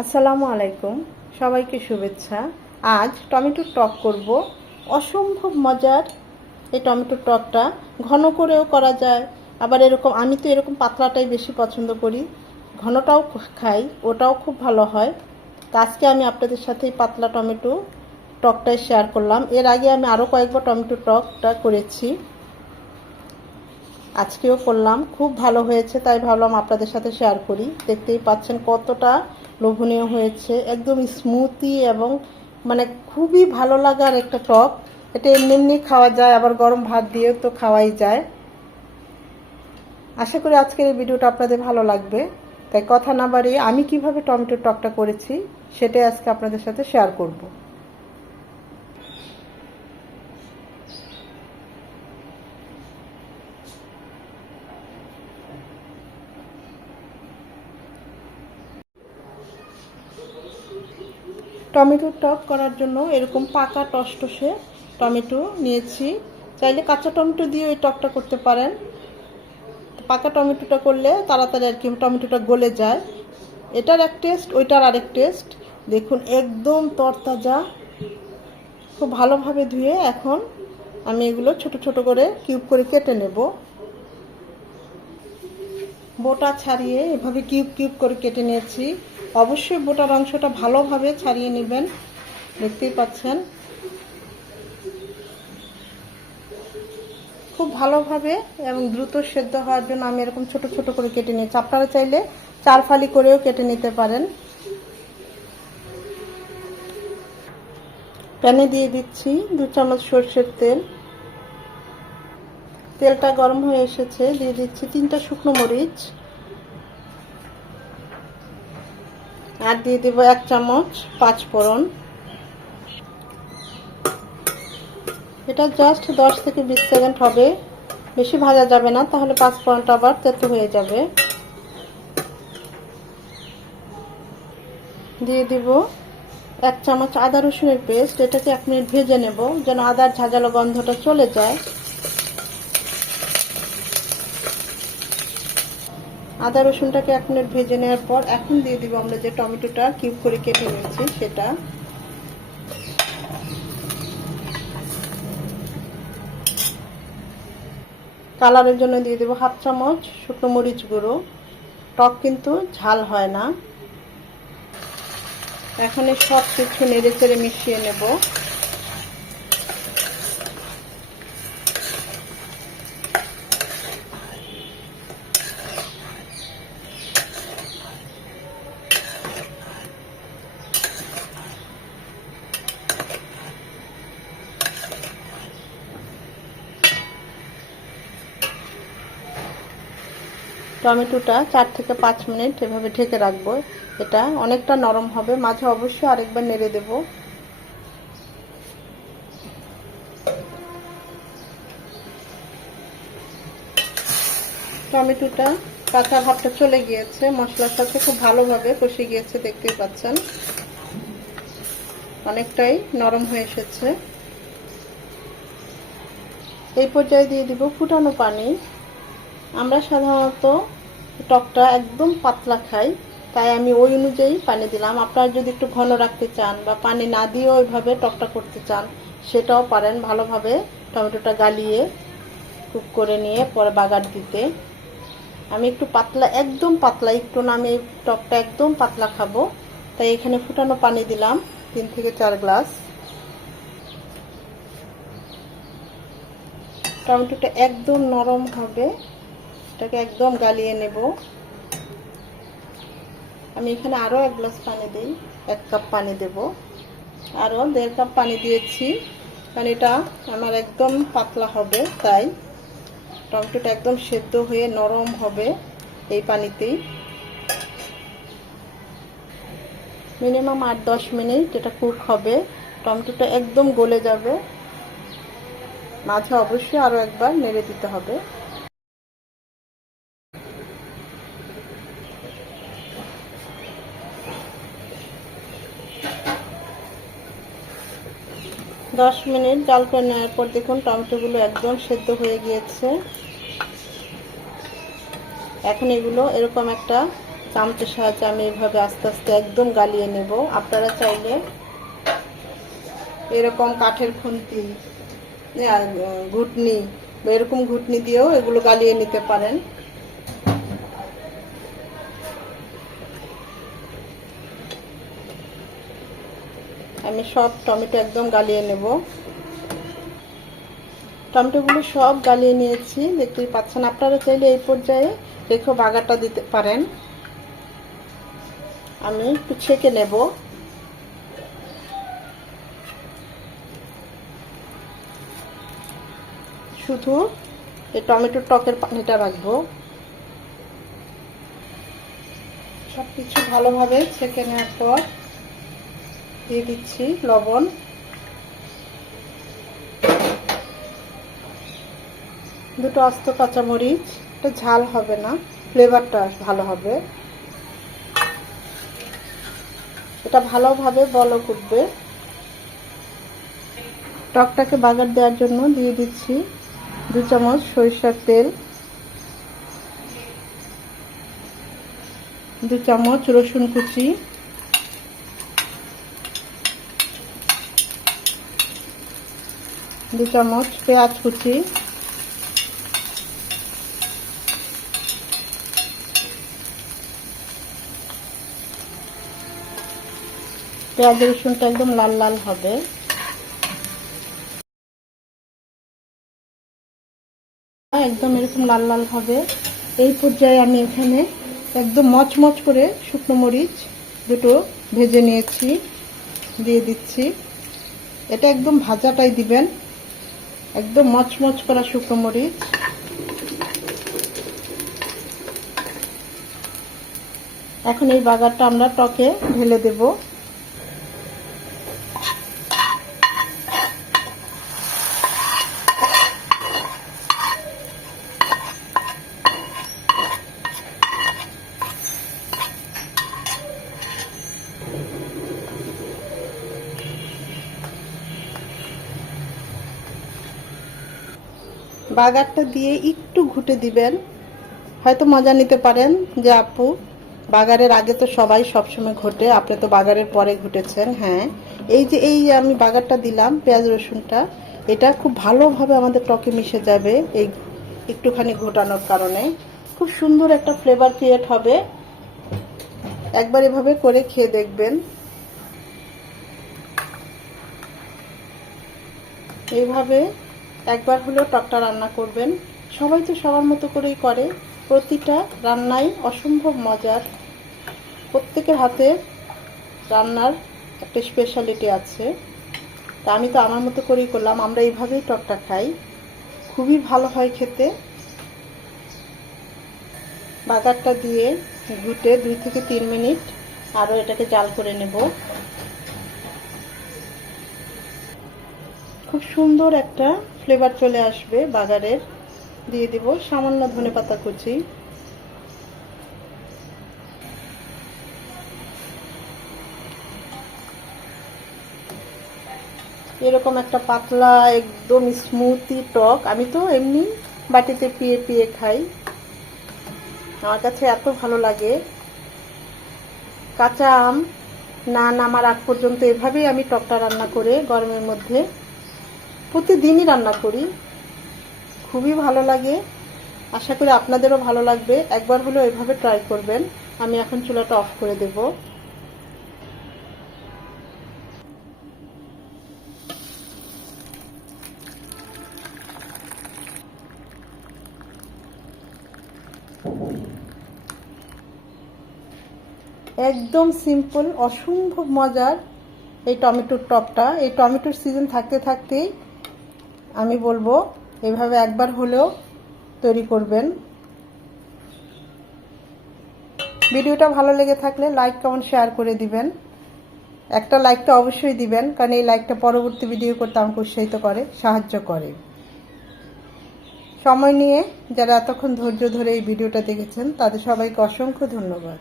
আসসালামু আলাইকুম, সবাইকে শুভেচ্ছা। আজ টমেটোর টক করব। অসম্ভব মজার এই টমেটোর টকটা ঘন করেও করা যায়, আবার এরকম আমি তো এরকম পাতলাটাই বেশি পছন্দ করি। ঘনটাও খাই, ওটাও খুব ভালো হয়। তো আজকে আমি আপনাদের সাথে এই পাতলা টমেটো টকটাই শেয়ার করলাম। এর আগে আমি আরও কয়েকবার টমেটো টকটা করেছি, আজকেও করলাম, খুব ভালো হয়েছে, তাই ভাবলাম আপনাদের সাথে শেয়ার করি। দেখতেই পাচ্ছেন কতটা লোভনীয় হয়েছে, একদম স্মুথি এবং মানে খুবই ভালো লাগার একটা টক। এটা এমনি এমনি খাওয়া যায়, আবার গরম ভাত দিয়েও তো খাওয়াই যায়। আশা করি আজকের এই ভিডিওটা আপনাদের ভালো লাগবে। তাই কথা না বাড়িয়ে আমি কিভাবে টমেটোর টকটা করেছি সেটাই আজকে আপনাদের সাথে শেয়ার করব। টমেটোর টক করার জন্য এরকম পাকা টসটসে টমেটো নিয়েছি। চাইলে কাঁচা টমেটো দিয়ে এই টকটা করতে পারেন। পাকা টমেটোটা করলে তাড়াতাড়ি আর কি টমেটোটা গলে যায়। এটার এক টেস্ট, ওইটার আরেক টেস্ট। দেখুন একদম তরতাজা, খুব ভালোভাবে ধুয়ে এখন আমি এগুলো ছোট ছোট করে কিউব করে কেটে নেব। বোটা ছাড়িয়ে এভাবে কিউব কিউব করে কেটে নিয়েছি। অবশ্যই বোটার অংশটা ভালোভাবে ছাড়িয়ে নেবেন। দেখতেই পাচ্ছেন খুব ভালোভাবে এবং দ্রুত সেদ্ধ হওয়ার জন্য আমি এরকম ছোট ছোট করে কেটে নিয়েছি। আপনারা চাইলে 4 ফালি করেও কেটে নিতে পারেন। প্যানে দিয়ে দিচ্ছি 2 চামচ সরষের তেল। তেলটা গরম হয়ে এসেছে, দিয়ে দিচ্ছি 3টা শুকনো মরিচ, আর দিয়ে দেব 1 চামচ 5 ফোড়ন। এটা জাস্ট 10 থেকে 20 সেকেন্ড হবে, বেশি ভাজা যাবে না, তাহলে 5 ফোড়নটা আবার তেতো হয়ে যাবে। দিয়ে দিব 1 চামচ আদা রসুনের পেস্ট। এটাকে 1 মিনিট ভেজে নেব যেন আদার ঝাঁঝালো গন্ধটা চলে যায়। আদা রসুনটাকে 1 মিনিট ভেজে নেওয়ার পর এখন দিয়ে দিব আমরা যে টমেটোটা কিউব করে কেটে নিয়েছি সেটা। কালারের জন্য দিয়ে দেব 1/2 চামচ শুকনো মরিচ গুঁড়ো। টক কিন্তু ঝাল হয় না। এখন এই সব কিছু নেড়ে চেড়ে মিশিয়ে নেব। টমেটোটা 4 থেকে 5 মিনিট এভাবে ঢেকে রাখবো। এটা অনেকটা নরম হবে, মাঝে অবশ্যই আরেকবার নেড়ে দেব। টমেটোটা কাঁচা ভাবটা চলে গিয়েছে, মশলার সাথে খুব ভালোভাবে কষে গিয়েছে, দেখতেই পাচ্ছেন অনেকটাই নরম হয়ে এসেছে। এই পর্যায়ে দিয়ে দিব ফুটানো পানি। আমরা সাধারণত টকটা একদম পাতলা খাই, তাই আমি ওই অনুযায়ী পানি দিলাম। আপনারা যদি একটু ঘন রাখতে চান বা পানি না দিয়েও ওইভাবে টকটা করতে চান সেটাও পারেন। ভালোভাবে টমেটোটা গালিয়ে কুক করে নিয়ে পরে বাগার দিতে। আমি একটু পাতলা, একদম পাতলা, একটু না, আমি টকটা একদম পাতলা খাবো, তাই এখানে ফুটানো পানি দিলাম 3 থেকে 4 গ্লাস। টমেটোটা একদম নরম হবে, এটাকে একদম গালিয়ে নেব। আমি এখানে আরও 1 গ্লাস পানি দিই, 1 কাপ পানি দেব। আরও 1.5 কাপ পানি দিয়েছি, কারণ এটা আমার একদম পাতলা হবে, তাই টমেটোটা একদম সেদ্ধ হয়ে নরম হবে এই পানিতেই। মিনিমাম 8-10 মিনিট এটা কুক হবে, টমেটোটা একদম গলে যাবে। মাঝে অবশ্যই আরও একবার নেড়ে দিতে হবে। 10 মিনিট জাল করে নেওয়ার পর দেখুন টমেটোগুলো একদম সেদ্ধ হয়ে গিয়েছে। এখন এগুলো এরকম একটা চামচের সাহায্যে আমি এভাবে আস্তে আস্তে একদম গালিয়ে নেব। আপনারা চাইলে এরকম কাঠের খুন্তি, ঘুটনি বা এরকম ঘুটনি দিয়েও এগুলো গালিয়ে নিতে পারেন। আমি সব টমেটো একদম গালিয়ে নেব। টমেটোগুলো সব গালিয়ে নিয়েছি, দেখতেই পাচ্ছেন। আপনারা চাইলে এই পর্যায়ে রেখে বাগারটা দিতে পারেন। আমি একটু ছেঁকে নেব। শুধু এই টমেটোর টকের পানিটা রাখবো। সবকিছু ভালোভাবে ছেঁকে নেওয়ার পর দিয়ে দিচ্ছি লবণ, দুটো আস্ত কাঁচামরিচ। এটা ঝাল হবে না, ফ্লেভারটা ভালো হবে। এটা ভালোভাবে বলক উঠবে। টকটাকে বাগার দেওয়ার জন্য দিয়ে দিচ্ছি 2 চামচ সরিষার তেল, 2 চামচ রসুন কুচি, 2 চামচ পেঁয়াজ কুচি, পেঁয়াজ রসুনটা একদম লাল লাল হবে। একদম এরকম লাল লাল হবে। এই পর্যায়ে আমি এখানে একদম মচমচ করে শুকনো মরিচ দুটো ভেজে নিয়েছি, দিয়ে দিচ্ছি। এটা একদম ভাজাটাই দিবেন, একদম মচমচ করা শুকনো মরিচ। এখন এই বাগারটা আমরা টকে ঢেলে দেব। বাগারটা দিয়ে একটু ঘুটে দিবেন। হয়তো মজা নিতে পারেন যে আপু বাগারের আগে তো সবাই সবসময় ঘটে, আপনি তো বাগারের পরে ঘুটেছেন। হ্যাঁ, এই আমি বাগারটা দিলাম পেঁয়াজ রসুনটা, এটা খুব ভালোভাবে আমাদের টকে মিশে যাবে এই একটুখানি ঘোটানোর কারণে। খুব সুন্দর একটা ফ্লেভার ক্রিয়েট হবে। একবার এভাবে করে খেয়ে দেখবেন। এইভাবে একবার হলেও টকটা রান্না করবেন। সবাই তো সবার মতো করেই করে, প্রতিটা রান্নাই অসম্ভব মজার। প্রত্যেকের হাতে রান্নার একটা স্পেশালিটি আছে। তা আমি তো আমার মতো করেই করলাম। আমরা এইভাবেই টকটা খাই, খুবই ভালো হয় খেতে। বাগারটা দিয়ে ঘুটে 2 থেকে 3 মিনিট আরও এটাকে জাল করে নেব। খুব সুন্দর একটা ফ্লেভার চলে আসবে বাগারের। দিয়ে দিব সামান্য ধনেপাতা কুচি, এরকম একটা পাতলা একদম স্মুথি টক। আমি তো এমনি বাটিতে পিয়ে পিয়ে খাই, আমার কাছে এত ভালো লাগে। কাঁচা আম না নামার আগ পর্যন্ত এভাবেই আমি টকটা রান্না করে গরমের মধ্যে প্রতিদিনই রান্না করি, খুবই ভালো লাগে। আশা করি আপনাদেরও ভালো লাগবে। একবার হলেও এভাবে ট্রাই করবেন। আমি এখন চুলাটা অফ করে দেব। একদম সিম্পল, অসম্ভব মজার এই টমেটোর টকটা। এই টমেটোর সিজন থাকতে থাকতেই আমি বলবো এভাবে একবার হলেও তৈরি করবেন। ভিডিওটা ভালো লেগে থাকলে লাইক কমেন্ট শেয়ার করে দিবেন। একটা লাইকটা অবশ্যই দিবেন, কারণ এই লাইকটা পরবর্তী ভিডিও করতে আমাকে উৎসাহিত করে, সাহায্য করে। সময় নিয়ে যারা এতক্ষণ ধৈর্য ধরে এই ভিডিওটা দেখেছেন তাদের সবাইকে অসংখ্য ধন্যবাদ।